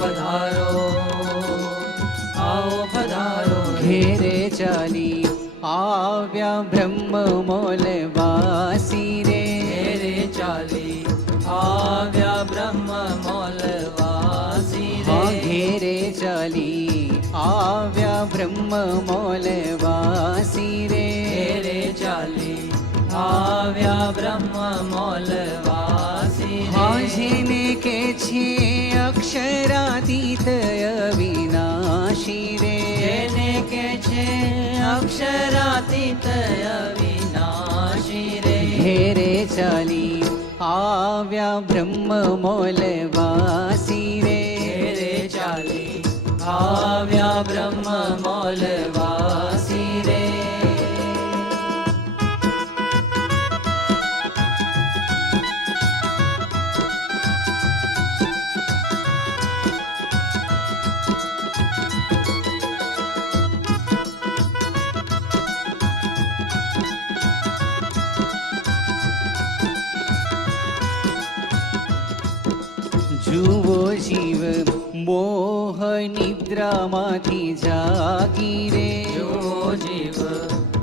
પધારો આવો પધારો ઘેરે ચાલી આવ્યા બ્રહ્મ મોલવાસી રે ઘેરે ચાલી આવ્યા બ્રહ્મ મોલવાસી રે ઘેરે ચાલી આવ્યા બ્રહ્મ મોલવાસી રે ઘેરે ચાલી આવ્યા બ્રહ્મ મોલવાસી રે જેને કે છે અક્ષરાતીત અવિનાશી રે જેને કે છે અક્ષરાતીત અવિનાશી રે ઘેરે ચાલી આવ્યા બ્રહ્મ મોલવાસી રે ઘેરે ચાલી આવ્યા બ્રહ્મ મોલવાસી રે જુઓ જીવ મોહ નિદ્રામાંથી જાગી રે જો જીવ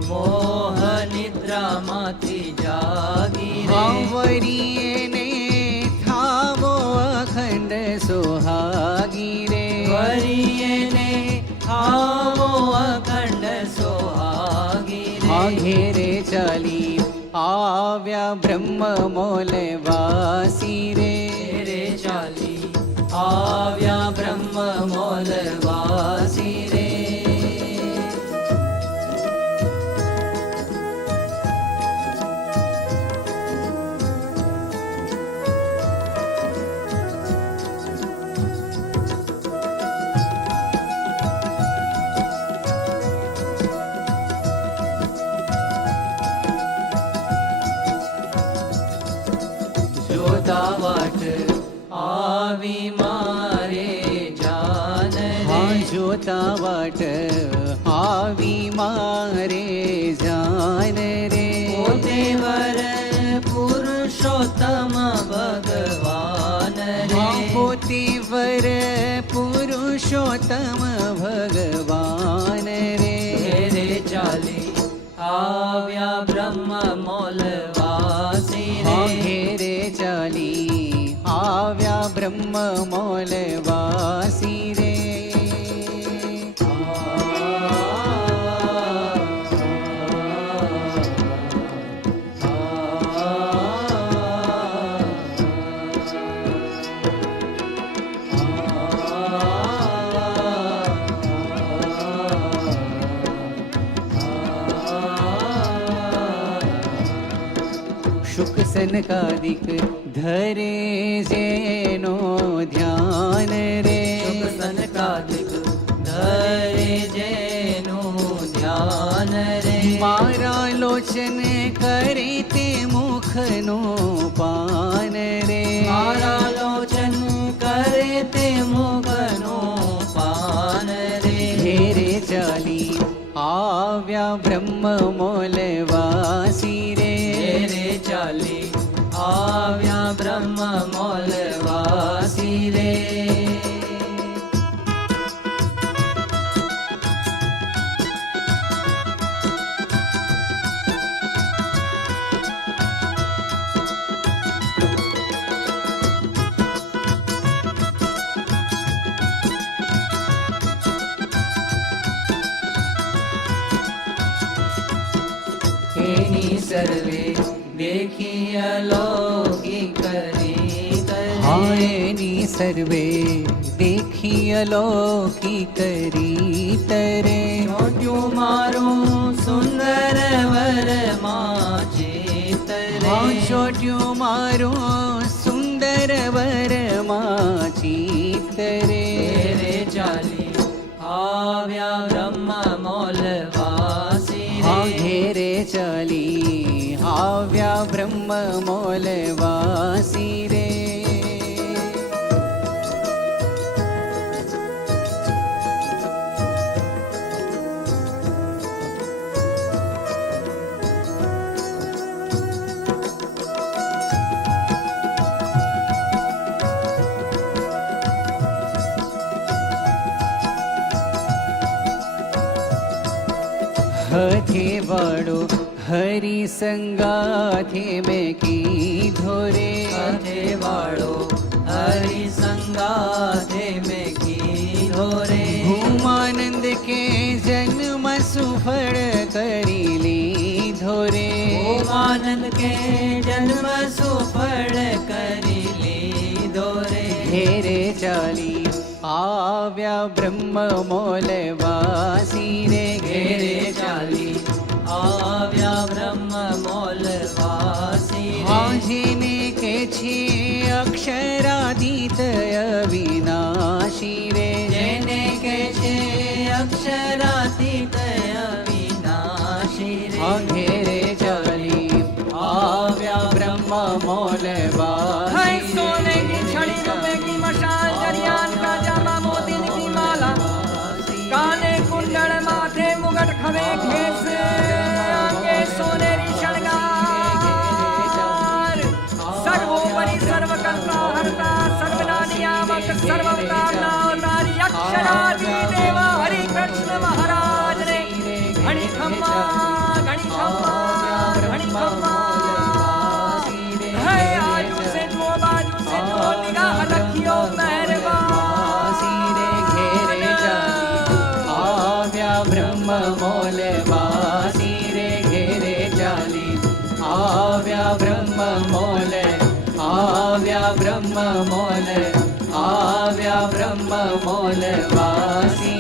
મોહ નિદ્રામાંથી જાગી રે વરીએને થાવો અખંડ સોહાગી રે વરીએને આવો અખંડ સોહાગી રે ઘેરે ચાલી આવ્યા બ્રહ્મ મોલવાસી રે ઘેરે ચાલી આવ્યા બ્રહ્મ મોલવાસી રે જોતા વાટ આવી મારે જાન રે જોતા વાટ આવી મારે જાન રે પોતે વર પુરુષોત્તમ ભગવાન રે પોતે વર પુરુષોત્તમ ભગવાન રે ઘેરે ચાલી આવ્યા બ્રહ્મ મોલવાસી રે ઘેરે ચાલી આવ્યા બ્રહ્મ મોલવાસી રે શુક સનકાદિક ધરે જેનો ધ્યાન રે શુક સનકાદિક ધરે જેનું ધ્યાન રે મારા લોચન કરે તે મુખનો પાન રે મારા લોચન કરે તે મુખનો પાન રે ઘેરે ચાલી આવ્યા બ્રહ્મ મોલવાસી રે ઘેરે ચાલી આવ્યા બ્રહ્મ મોલવાસી રે એની સર્વે દેખી અલૌકિક રીત એની સર્વે દેખી અલૌકિક રીત રે છોટ્યું મારું સુંદર વર માં ચેત રે ચોટ્યું મારું સુંદર વર માં ચિત રે ઘેરે ચાલી આવ્યા બ્રહ્મ મોલવાસી રે ઘેરે ચાલી આવ્યા બ્રહ્મ મોલવાસી રે વાળો હરી સંગાથે મેં કીધો રે સાથે વાળો હરિ સંગાથે મેં કીધો રે ભૂમાનંદ કે જન્મ સુફળ કરી લીધો રે આનંદ કે જન્મ સુફળ કરી લીધો રે ઘેરે ચાલી આવ્યા બ્રહ્મ મોલવાસી રે ઘેરે ચાલી આવ્યા બ્રહ્મ મોલવાસી રે હાજીને કે છે અક્ષરાદિત અવિનાશી રે જેને કે છે અક્ષરાતીત અવિનાશી રે ઘેરે ચાલી આવ્યા બ્રહ્મ મોલવાસી है सोने की छड़ी रुपए की मशाल जरियान का जामा मोती की माला काने कुंडल माथे मुगट खवे घेस आगे सोनेरी शृंगार सर्वोपरि सर्वकर्ता हरता सर्वनानियामक सर्ववतारना अवतारी अक्षरादि देवा हरि कृष्ण महाराज ने घणी खम्मा घणी खम्मा घणी खम्मा है आजू से जो बाजू से जो निगाह रखियो વાસી રે ઘેરે ચાલી આવ્યા બ્રહ્મ મોલવાસી રે ઘેરે ચાલી આવ્યા બ્રહ્મ મોલ આવ્યા બ્રહ્મ મોલ આવ્યા બ્રહ્મ મોલવાસી